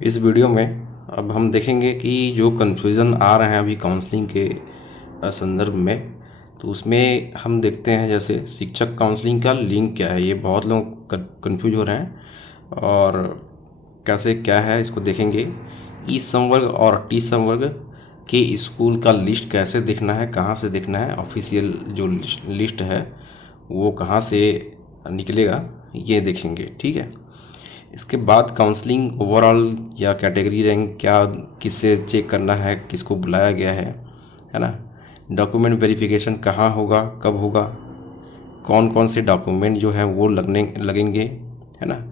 इस वीडियो में अब हम देखेंगे कि जो कन्फ्यूज़न आ रहे हैं अभी काउंसलिंग के संदर्भ में, तो उसमें हम देखते हैं जैसे शिक्षक काउंसलिंग का लिंक क्या है। ये बहुत लोग कन्फ्यूज हो रहे हैं और कैसे क्या है इसको देखेंगे। ई संवर्ग और टी संवर्ग के स्कूल का लिस्ट कैसे देखना है, कहाँ से देखना है, ऑफिशियल जो लिस्ट है वो कहाँ से निकलेगा, ये देखेंगे। ठीक है। इसके बाद काउंसलिंग ओवरऑल या कैटेगरी रैंक क्या, किससे चेक करना है, किसको बुलाया गया है ना। डॉक्यूमेंट वेरिफिकेशन कहाँ होगा, कब होगा, कौन कौन से डॉक्यूमेंट जो है वो लगेंगे, है ना।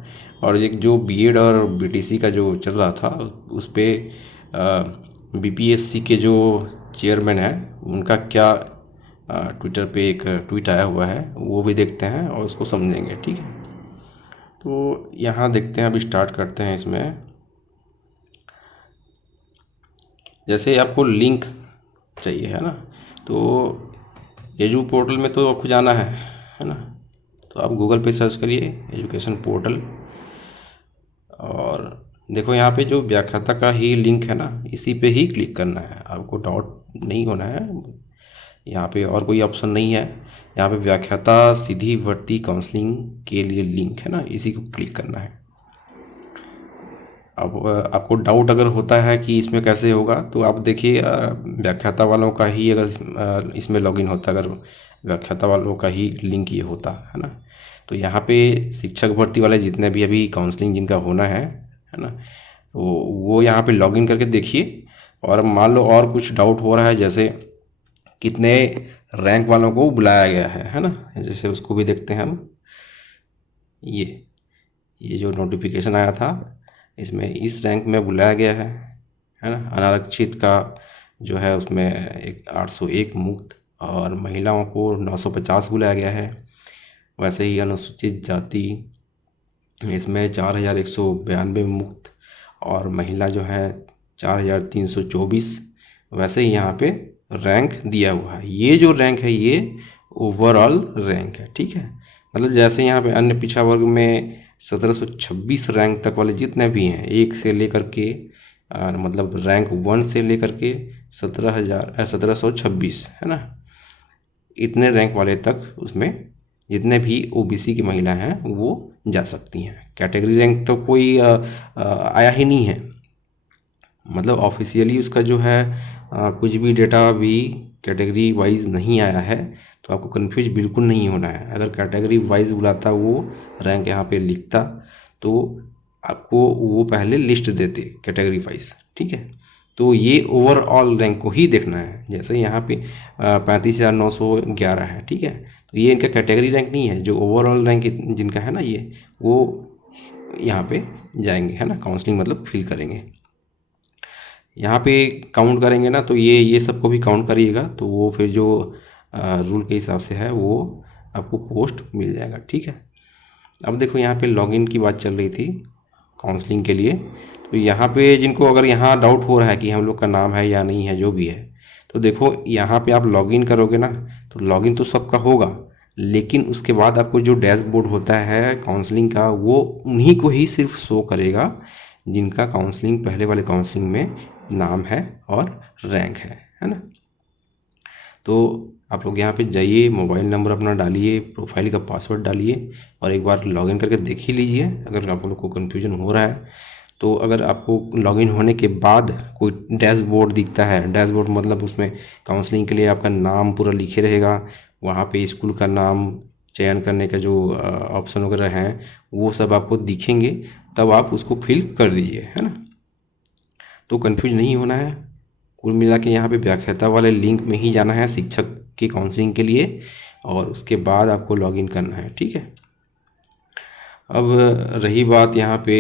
और एक जो बीएड और बीटीसी का जो चल रहा था उस पर बीपीएससी के जो चेयरमैन है उनका क्या ट्विटर पे एक ट्वीट आया हुआ है, वो भी देखते हैं और उसको समझेंगे। ठीक है। तो यहाँ देखते हैं, अभी स्टार्ट करते हैं इसमें। जैसे आपको लिंक चाहिए, है ना, तो एजू पोर्टल में तो आपको जाना है ना। तो आप गूगल पे सर्च करिए एजुकेशन पोर्टल और देखो यहाँ पे जो व्याख्याता का ही लिंक है ना, इसी पे ही क्लिक करना है। आपको डाउट नहीं होना है, यहाँ पे और कोई ऑप्शन नहीं है। यहाँ पे व्याख्याता सीधी भर्ती काउंसलिंग के लिए लिंक है ना, इसी को क्लिक करना है। अब आपको डाउट अगर होता है कि इसमें कैसे होगा, तो आप देखिए व्याख्याता वालों का ही अगर इसमें लॉगिन होता, अगर व्याख्याता वालों का ही लिंक ये होता है ना, तो यहाँ पे शिक्षक भर्ती वाले जितने भी अभी काउंसलिंग जिनका होना है ना, तो वो यहाँ पे लॉगिन करके देखिए। और मान लो और कुछ डाउट हो रहा है, जैसे कितने रैंक वालों को बुलाया गया है ना, जैसे उसको भी देखते हैं हम। ये जो नोटिफिकेशन आया था इसमें इस रैंक में बुलाया गया है ना। अनारक्षित का जो है उसमें एक 801 मुक्त और महिलाओं को 950 बुलाया गया है। वैसे ही अनुसूचित जाति इसमें 4192 मुक्त और महिला जो है 4324। वैसे ही यहाँ पे रैंक दिया हुआ है। ये जो रैंक है ये ओवरऑल रैंक है। ठीक है। मतलब जैसे यहाँ पे अन्य पिछड़ा वर्ग में 1726 रैंक तक वाले जितने भी हैं, एक से लेकर के मतलब रैंक 1 से लेकर के 1726, है ना, इतने रैंक वाले तक उसमें जितने भी ओबीसी की महिला हैं वो जा सकती हैं। कैटेगरी रैंक तो कोई आया ही नहीं है। मतलब ऑफिशियली उसका जो है कुछ भी डेटा अभी कैटेगरी वाइज नहीं आया है, तो आपको कंफ्यूज बिल्कुल नहीं होना है। अगर कैटेगरी वाइज बुलाता, वो रैंक यहाँ पे लिखता, तो आपको वो पहले लिस्ट देते कैटेगरी वाइज। ठीक है। तो ये ओवरऑल रैंक को ही देखना है। जैसे यहाँ पे 35,911 है। ठीक है। तो ये इनका कैटेगरी रैंक नहीं है, जो ओवरऑल रैंक जिनका है ना, ये वो यहाँ पे जाएंगे, है ना। काउंसलिंग मतलब फिल करेंगे, यहाँ पे काउंट करेंगे ना, तो ये सबको भी काउंट करिएगा, तो वो फिर जो रूल के हिसाब से है वो आपको पोस्ट मिल जाएगा। ठीक है। अब देखो यहाँ पे लॉगिन की बात चल रही थी काउंसलिंग के लिए। तो यहाँ पे जिनको अगर यहाँ डाउट हो रहा है कि हम लोग का नाम है या नहीं है, जो भी है, तो देखो यहाँ पे आप लॉगिन करोगे ना, तो लॉगिन तो सबका होगा, लेकिन उसके बाद आपको जो डैशबोर्ड होता है काउंसलिंग का, वो उन्हीं को ही सिर्फ शो करेगा जिनका काउंसलिंग, पहले वाले काउंसलिंग में नाम है और रैंक है ना। तो आप लोग यहाँ पे जाइए, मोबाइल नंबर अपना डालिए, प्रोफाइल का पासवर्ड डालिए और एक बार लॉगिन करके देख ही लीजिए अगर आप लोग को कन्फ्यूजन हो रहा है। तो अगर आपको लॉगिन होने के बाद कोई डैशबोर्ड दिखता है, डैशबोर्ड मतलब उसमें काउंसलिंग के लिए आपका नाम पूरा लिखे रहेगा, वहाँ पे स्कूल का नाम चयन करने का जो ऑप्शन वगैरह हैं वो सब आपको दिखेंगे, तब आप उसको फिल कर दीजिए, है ना। तो कंफ्यूज नहीं होना है। कुल मिला के यहाँ पे व्याख्याता वाले लिंक में ही जाना है शिक्षक की काउंसलिंग के लिए, और उसके बाद आपको लॉगिन करना है। ठीक है। अब रही बात यहाँ पे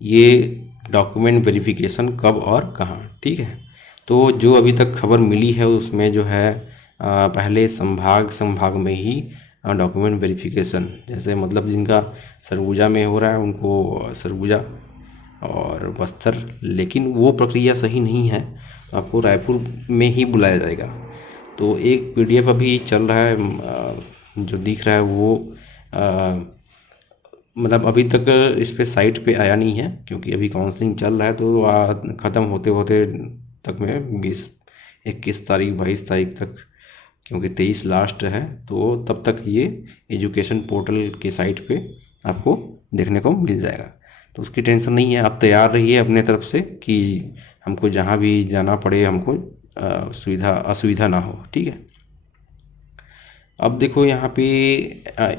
ये डॉक्यूमेंट वेरिफिकेशन कब और कहाँ। ठीक है। तो जो अभी तक खबर मिली है उसमें जो है पहले संभाग में ही डॉक्यूमेंट वेरिफिकेशन, जैसे मतलब जिनका सरगुजा में हो रहा है उनको सरगुजा और बस्तर, लेकिन वो प्रक्रिया सही नहीं है, तो आपको रायपुर में ही बुलाया जाएगा। तो एक पीडीएफ अभी चल रहा है जो दिख रहा है वो मतलब अभी तक इस पे साइट पे आया नहीं है, क्योंकि अभी काउंसलिंग चल रहा है, तो ख़त्म होते होते तक में 20 21 तारीख 22 तारीख तक, क्योंकि 23 लास्ट है, तो तब तक ये एजुकेशन पोर्टल की साइट पे आपको देखने को मिल जाएगा। तो उसकी टेंशन नहीं है, आप तैयार रहिए अपने तरफ से कि हमको जहाँ भी जाना पड़े हमको सुविधा असुविधा ना हो, ठीक है। अब देखो यहाँ पे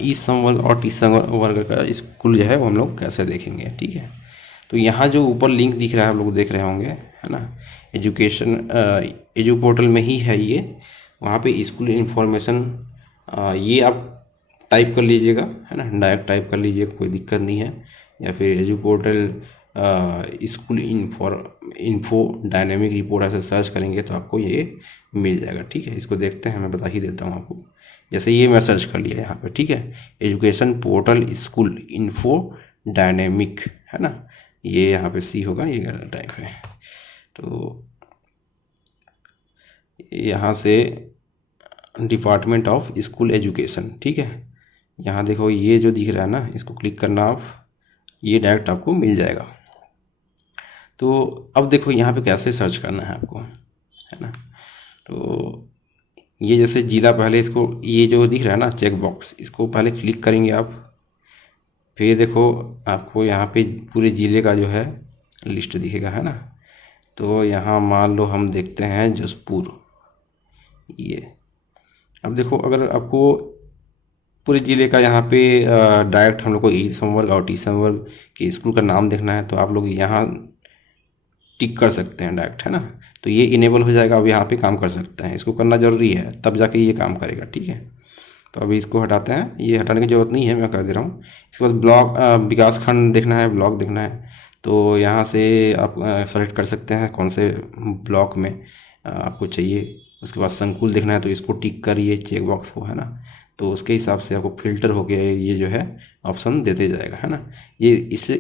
ई संवर्ग और टी संवर्ग का स्कूल जो है वो हम लोग कैसे देखेंगे, ठीक है। तो यहाँ जो ऊपर लिंक दिख रहा है आप लोग देख रहे होंगे, है ना, एजुकेशन एजू पोर्टल में ही है ये। वहाँ पे स्कूल इन्फॉर्मेशन ये आप टाइप कर लीजिएगा, है ना, डायरेक्ट टाइप कर लीजिएगा, कोई दिक्कत नहीं है। या फिर edu portal school info dynamic report ऐसे सर्च करेंगे तो आपको ये मिल जाएगा, ठीक है। इसको देखते हैं, मैं बता ही देता हूँ आपको। जैसे ये मैं सर्च कर लिया यहाँ पे, ठीक है, education portal school info dynamic, है ना, ये यहाँ पे सी होगा, ये गलत टाइप है। तो यहाँ से डिपार्टमेंट ऑफ स्कूल एजुकेशन, ठीक है, यहाँ देखो ये जो दिख रहा है ना, इसको क्लिक करना आप, ये डायरेक्ट आपको मिल जाएगा। तो अब देखो यहाँ पे कैसे सर्च करना है आपको, है ना। तो ये जैसे जिला, पहले इसको, ये जो दिख रहा है ना चेक बॉक्स, इसको पहले क्लिक करेंगे आप। फिर देखो आपको यहाँ पे पूरे ज़िले का जो है लिस्ट दिखेगा, है ना। तो यहाँ मान लो हम देखते हैं जसपुर, ये। अब देखो अगर आपको पूरे ज़िले का यहाँ पे डायरेक्ट हम लोग को ई संवर्ग और टी संवर्ग के स्कूल का नाम देखना है, तो आप लोग यहाँ टिक कर सकते हैं डायरेक्ट, है ना। तो ये इनेबल हो जाएगा, अब यहाँ पे काम कर सकते हैं। इसको करना ज़रूरी है, तब जाके ये काम करेगा, ठीक है। तो अभी इसको हटाते हैं, ये हटाने की ज़रूरत नहीं है, मैं कर दे रहा हूँ। इसके बाद ब्लॉक विकास खंड देखना है, ब्लॉक देखना है, तो यहाँ से आप सेलेक्ट कर सकते हैं कौन से ब्लॉक में आपको चाहिए। उसके बाद संकुल देखना है, तो इसको टिक करिए चेक बॉक्स को, है ना। तो उसके हिसाब से आपको फिल्टर हो गया, ये जो है ऑप्शन देते जाएगा, है ना। ये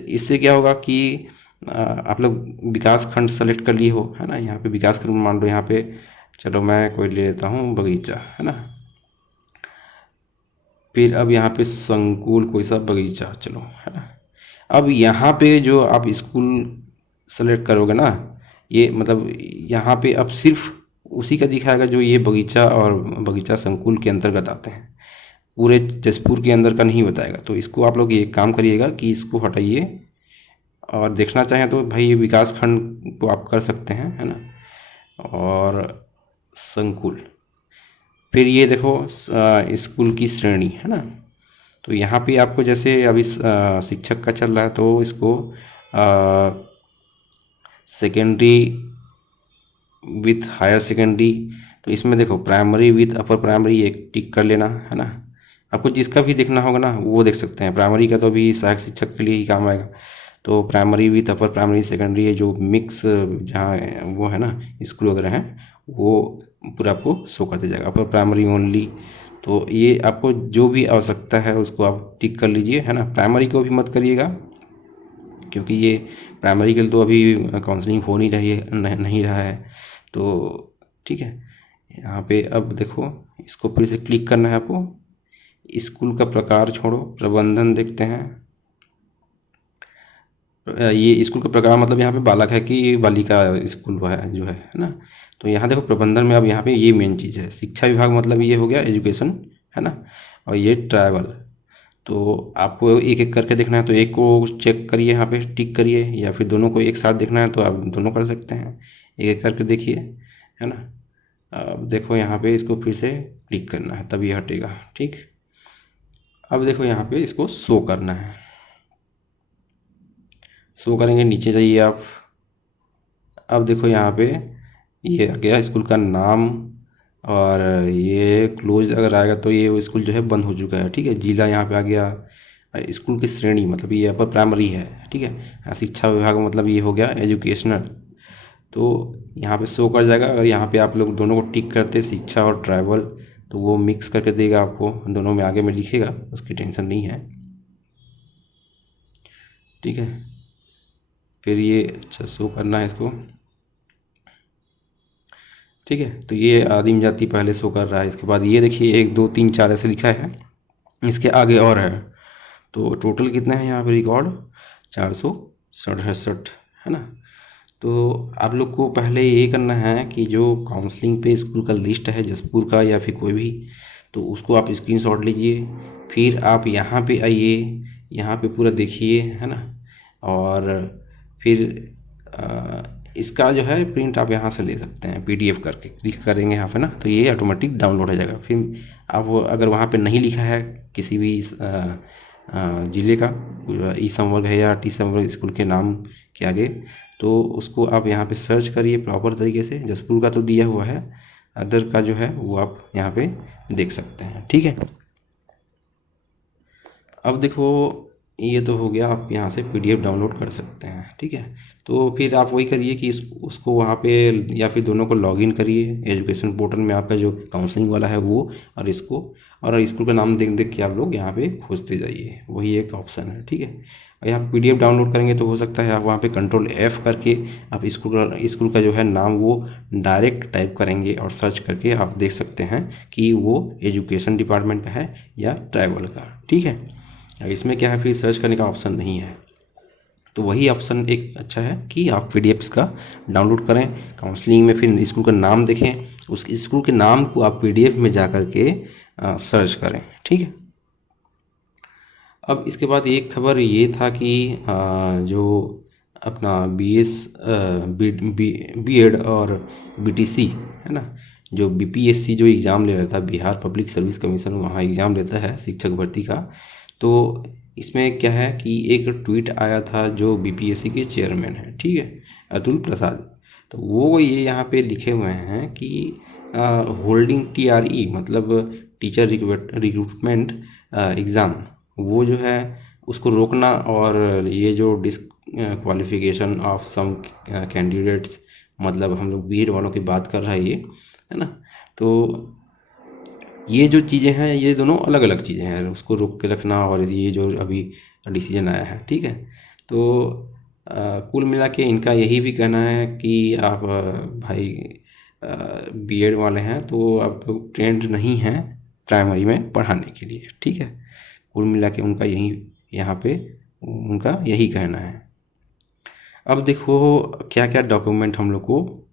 इससे क्या होगा कि आप लोग विकास खंड सेलेक्ट कर लिए हो, है ना। यहाँ पे विकास खंड मान लो, यहाँ पे चलो मैं कोई ले लेता हूँ बगीचा, है ना। फिर अब यहाँ पे संकुल कोई सा बगीचा, चलो, है ना। अब यहाँ पे जो आप स्कूल सेलेक्ट करोगे ना, ये मतलब यहाँ पे अब सिर्फ उसी का दिखाएगा जो ये बगीचा और बगीचा संकुल के अंतर्गत आते हैं, पूरे जसपुर के अंदर का नहीं बताएगा। तो इसको आप लोग ये काम करिएगा कि इसको हटाइए, और देखना चाहें तो भाई ये विकास खंड को आप कर सकते हैं, है ना, और संकुल। फिर ये देखो स्कूल की श्रेणी, है ना। तो यहाँ पे आपको जैसे अभी शिक्षक का चल रहा है, तो इसको सेकेंडरी विथ हायर सेकेंडरी, तो इसमें देखो प्राइमरी विथ अपर प्राइमरी एक टिक कर लेना, है ना। आपको जिसका भी देखना होगा ना वो देख सकते हैं। प्राइमरी का तो अभी सहायक शिक्षक के लिए ही काम आएगा, तो primary with upper primary secondary है जो मिक्स जहाँ वो है ना स्कूल वगैरह हैं, वो पूरा आपको शो करते जाएगा। अपर प्राइमरी ओनली, तो ये आपको जो भी आवश्यकता है उसको आप टिक कर लीजिए, है ना। प्राइमरी को भी मत करिएगा, क्योंकि ये प्राइमरी के लिए तो अभी काउंसलिंग हो नहीं रही है, नहीं रहा है, तो ठीक है। यहाँ पे अब देखो इसको फिर से क्लिक करना है आपको। स्कूल का प्रकार छोड़ो, प्रबंधन देखते हैं। ये स्कूल का प्रकार मतलब यहाँ पे बालक है कि बालिका स्कूल है जो है ना। तो यहाँ देखो प्रबंधन में अब यहाँ पे ये मेन चीज़ है, शिक्षा विभाग मतलब ये हो गया एजुकेशन, है ना। और ये ट्राइबल, तो आपको एक एक करके देखना है तो एक को चेक करिए, यहाँ पे टिक करिए, या फिर दोनों को एक साथ देखना है तो आप दोनों कर सकते हैं, एक एक करके देखिए, है ना। अब देखो यहाँ पे इसको फिर से क्लिक करना है तभी हटेगा, ठीक। अब देखो यहाँ पे इसको शो करना है, शो करेंगे, नीचे जाइए आप। अब देखो यहाँ पे ये आ गया स्कूल का नाम, और ये क्लोज अगर आएगा तो ये स्कूल जो है बंद हो चुका है, ठीक है। जिला यहाँ पे आ गया, स्कूल की श्रेणी मतलब ये अपर प्राइमरी है, ठीक है। शिक्षा विभाग मतलब ये हो गया एजुकेशनल, तो यहाँ पे शो कर जाएगा। अगर यहाँ पे आप लोग दोनों को टिक करते शिक्षा और ट्राइबल, तो वो मिक्स करके देगा आपको, दोनों में आगे में लिखेगा, उसकी टेंशन नहीं है, ठीक है। फिर ये अच्छा शो करना है इसको, ठीक है। तो ये आदिम जाति पहले शो कर रहा है, इसके बाद ये देखिए 1 2 3 4 ऐसे लिखा है, इसके आगे और है, तो टोटल कितना है यहाँ पे रिकॉर्ड 467, है ना। तो आप लोग को पहले ये करना है कि जो काउंसलिंग पे स्कूल का लिस्ट है जसपुर का या फिर कोई भी, तो उसको आप स्क्रीनशॉट लीजिए। फिर आप यहाँ पे आइए, यहाँ पे पूरा देखिए, है ना। और फिर इसका जो है प्रिंट आप यहाँ से ले सकते हैं, पीडीएफ करके क्लिक करेंगे यहाँ पे ना, तो ये ऑटोमेटिक डाउनलोड हो जाएगा। फिर आप अगर वहाँ पे नहीं लिखा है किसी भी ज़िले का ई संवर्ग है या टी संवर्ग स्कूल के नाम के आगे, तो उसको आप यहाँ पे सर्च करिए प्रॉपर तरीके से। जसपुर का तो दिया हुआ है, अदर का जो है वो आप यहाँ पे देख सकते हैं, ठीक है। अब देखो ये तो हो गया, आप यहाँ से पीडीएफ डाउनलोड कर सकते हैं, ठीक है। तो फिर आप वही करिए कि उसको वहाँ पे या फिर दोनों को लॉगिन करिए एजुकेशन पोर्टल में, आपका जो काउंसलिंग वाला है वो, और इसको, और स्कूल का नाम देख देख के आप लोग यहाँ पे खोजते जाइए, वही एक ऑप्शन है, ठीक है। और यहाँ पीडीएफ डाउनलोड करेंगे तो हो सकता है आप वहाँ पे Ctrl+F करके आप स्कूल का जो है नाम वो डायरेक्ट टाइप करेंगे और सर्च करके आप देख सकते हैं कि वो एजुकेशन डिपार्टमेंट का है या ट्राइबल का, ठीक है। इसमें क्या है, फिर सर्च करने का ऑप्शन नहीं है, तो वही ऑप्शन एक अच्छा है कि आप पीडीएफ इसका डाउनलोड करें। काउंसलिंग में फिर स्कूल का नाम देखें, उस स्कूल के नाम को आप पीडीएफ में जा कर के सर्च करें, ठीक है। अब इसके बाद एक खबर ये था कि जो अपना बीएड और बीटीसी है ना, जो बीपीएससी जो एग्ज़ाम ले रहा था, बिहार पब्लिक सर्विस कमीशन, वहाँ एग्ज़ाम लेता है शिक्षक भर्ती का। तो इसमें क्या है कि एक ट्वीट आया था जो बीपीएससी के चेयरमैन हैं, ठीक है, अतुल प्रसाद। तो वो ये यहाँ पे लिखे हुए हैं कि होल्डिंग टीआरई मतलब टीचर रिक्रूटमेंट एग्ज़ाम, वो जो है उसको रोकना, और ये जो क्वालिफिकेशन ऑफ सम कैंडिडेट्स, मतलब हम लोग बीएड वालों की बात कर रहे हैं ये, है ना। तो ये जो चीज़ें हैं ये दोनों अलग अलग चीज़ें हैं, उसको रोक के रखना और ये जो अभी डिसीजन आया है, ठीक है। तो कुल मिला के इनका यही भी कहना है कि आप भाई बीएड वाले हैं तो आप लोग ट्रेंड नहीं हैं प्राइमरी में पढ़ाने के लिए, ठीक है। कुल मिला के उनका यही यहाँ पे उनका यही कहना है। अब देखो क्या क्या डॉक्यूमेंट हम लोग को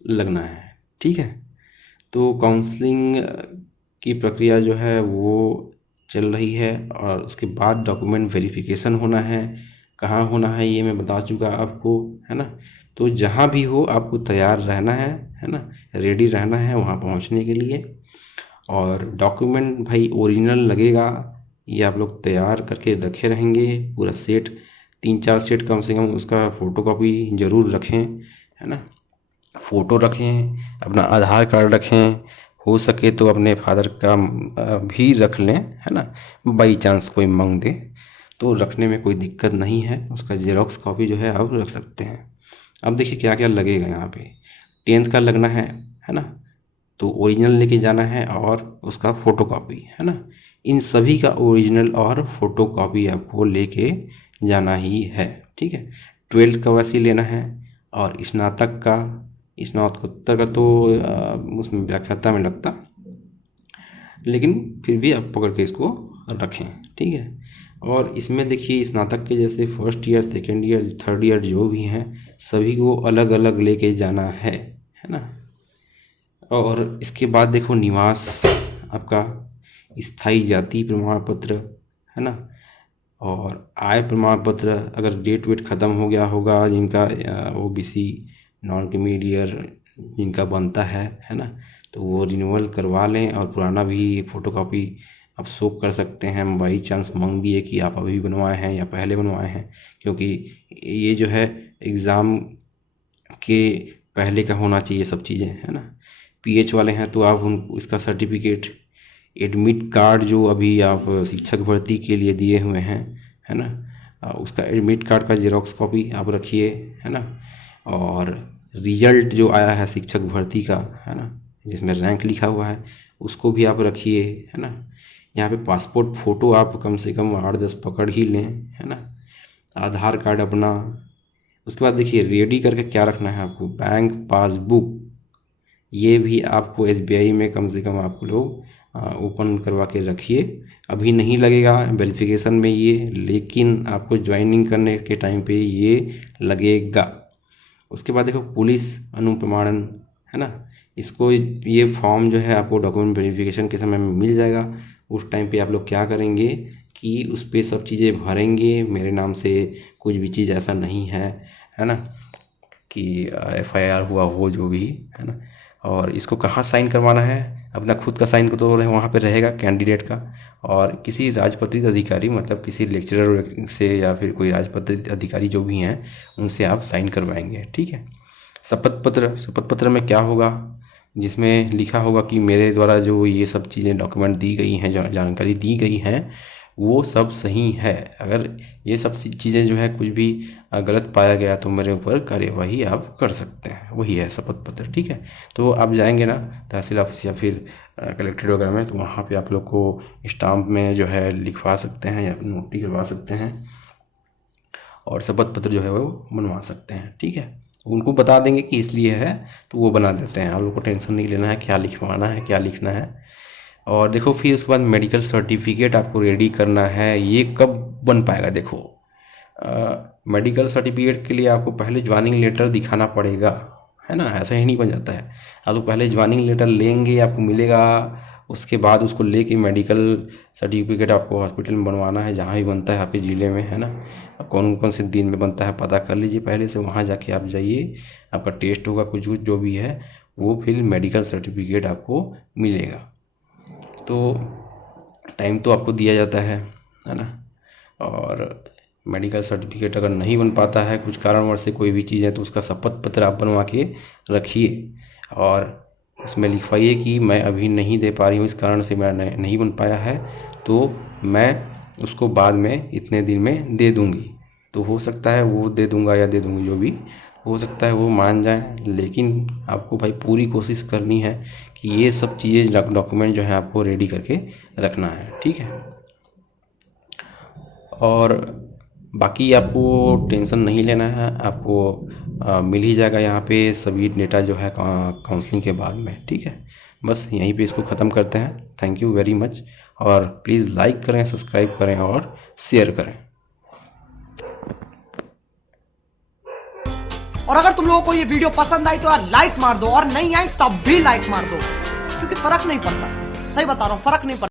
लगना है, ठीक है। तो काउंसलिंग की प्रक्रिया जो है वो चल रही है, और उसके बाद डॉक्यूमेंट वेरिफिकेशन होना है। कहाँ होना है ये मैं बता चुका आपको, है ना। तो जहाँ भी हो आपको तैयार रहना है ना, रेडी रहना है वहाँ पहुँचने के लिए। और डॉक्यूमेंट भाई ओरिजिनल लगेगा, ये आप लोग तैयार करके रखे रहेंगे पूरा सेट, 3-4 सेट कम से कम उसका फ़ोटोकॉपी ज़रूर रखें, है ना। फ़ोटो रखें, अपना आधार कार्ड रखें, हो सके तो अपने फादर का भी रख लें, है ना, बाई चांस कोई मांग दे तो रखने में कोई दिक्कत नहीं है, उसका जेरोक्स कॉपी जो है आप रख सकते हैं। अब देखिए क्या क्या लगेगा यहाँ पे, 10th का लगना है ना, तो ओरिजिनल लेके जाना है और उसका फ़ोटोकॉपी, है ना। इन सभी का ओरिजिनल और फ़ोटोकॉपी आपको लेके जाना ही है, ठीक है। 12th का वैसे लेना है, और स्नातकोत्तर का तो उसमें व्याख्याता में लगता, लेकिन फिर भी आप पकड़ के इसको रखें, ठीक है। और इसमें देखिए स्नातक के जैसे first year, second year, third year जो भी हैं सभी को अलग अलग लेके जाना है ना। और इसके बाद देखो निवास आपका, स्थायी जाति प्रमाण पत्र, है ना, और आय प्रमाण पत्र अगर डेट वेट ख़त्म हो गया होगा जिनका ओबीसी नॉन क्रीमीलियर जिनका बनता है ना, तो वो रिन्यूअल करवा लें। और पुराना भी फ़ोटोकॉपी आप शो कर सकते हैं, बाई चांस मांग दिए कि आप अभी बनवाए हैं या पहले बनवाए हैं, क्योंकि ये जो है एग्ज़ाम के पहले का होना चाहिए सब चीज़ें, है ना। पीएच वाले हैं तो आप उन इसका सर्टिफिकेट, एडमिट कार्ड जो अभी आप शिक्षक भर्ती के लिए दिए हुए हैं, है ना, उसका एडमिट कार्ड का जेरोक्स कॉपी आप रखिए, है ना। और रिजल्ट जो आया है शिक्षक भर्ती का, है ना, जिसमें रैंक लिखा हुआ है, उसको भी आप रखिए, है ना। यहाँ पे पासपोर्ट फ़ोटो आप कम से कम 8-10 पकड़ ही लें, है ना। आधार कार्ड अपना। उसके बाद देखिए रेडी करके क्या रखना है आपको, बैंक पासबुक, ये भी आपको एसबीआई में कम से कम आप लोग ओपन करवा के रखिए। अभी नहीं लगेगा वेरिफिकेशन में ये, लेकिन आपको ज्वाइनिंग करने के टाइम पे ये लगेगा। उसके बाद देखो पुलिस अनुप्रमाणन है ना, इसको ये फॉर्म जो है आपको डॉक्यूमेंट वेरिफिकेशन के समय में मिल जाएगा। उस टाइम पे आप लोग क्या करेंगे कि उस पर सब चीज़ें भरेंगे। मेरे नाम से कुछ भी चीज़ ऐसा नहीं है ना, कि FIR हुआ हो जो भी है ना। और इसको कहाँ साइन करवाना है, अपना खुद का साइन तो वहाँ पे रहेगा कैंडिडेट का, और किसी राजपत्रित अधिकारी मतलब किसी लेक्चरर से या फिर कोई राजपत्रित अधिकारी जो भी हैं उनसे आप साइन करवाएंगे। ठीक है। शपथ पत्र में क्या होगा, जिसमें लिखा होगा कि मेरे द्वारा जो ये सब चीज़ें डॉक्यूमेंट दी गई हैं, जो जानकारी दी गई हैं वो सब सही है। अगर ये सब चीज़ें जो है कुछ भी गलत पाया गया तो मेरे ऊपर कार्यवाही आप कर सकते हैं, वही है शपथ पत्र। ठीक है। तो आप जाएंगे ना तहसील ऑफिस या फिर कलेक्ट्रेट वगैरह में, तो वहाँ पे आप लोग को स्टाम्प में जो है लिखवा सकते हैं या नोटरी करवा सकते हैं, और शपथ पत्र जो है वो बनवा सकते हैं। ठीक है। उनको बता देंगे कि इसलिए है तो वो बना देते हैं, आप लोग को टेंशन नहीं लेना है क्या लिखवाना है क्या लिखना है। और देखो फिर उसके बाद मेडिकल सर्टिफिकेट आपको रेडी करना है। ये कब बन पाएगा, देखो मेडिकल सर्टिफिकेट के लिए आपको पहले ज्वाइनिंग लेटर दिखाना पड़ेगा, है ना, ऐसा ही नहीं बन जाता है। आप लोग पहले ज्वाइनिंग लेटर लेंगे, आपको मिलेगा, उसके बाद उसको लेके मेडिकल सर्टिफिकेट आपको हॉस्पिटल में बनवाना है, जहाँ भी बनता है आपके ज़िले में, है ना। कौन कौन से दिन में बनता है पता कर लीजिए पहले से, वहाँ जाके आप जाइए, आपका टेस्ट होगा कुछ कुछ जो भी है वो, फिर मेडिकल सर्टिफिकेट आपको मिलेगा। तो टाइम तो आपको दिया जाता है ना। और मेडिकल सर्टिफिकेट अगर नहीं बन पाता है कुछ कारणवश से कोई भी चीज़ है, तो उसका शपथ पत्र आप बनवा के रखिए, और उसमें लिखवाइए कि मैं अभी नहीं दे पा रही हूँ, इस कारण से मेरा नहीं बन पाया है, तो मैं उसको बाद में इतने दिन में दे दूँगी। तो हो सकता है वो दे दूँगा या दे दूँगी, जो भी हो सकता है वो मान जाए, लेकिन आपको भाई पूरी कोशिश करनी है कि ये सब चीज़ें डॉक्यूमेंट जो है आपको रेडी करके रखना है। ठीक है। और बाकी आपको टेंशन नहीं लेना है, आपको मिल ही जाएगा यहाँ पे सभी डेटा जो है काउंसलिंग के बाद में। ठीक है। बस यहीं पे इसको ख़त्म करते हैं। थैंक यू वेरी मच, और प्लीज़ लाइक करें, सब्सक्राइब करें और शेयर करें। और अगर तुम लोगों को ये वीडियो पसंद आई तो यार लाइक मार दो, और नहीं आई तब भी लाइक मार दो, क्योंकि फर्क नहीं पड़ता। सही बता रहा हूँ, फर्क नहीं पड़ता।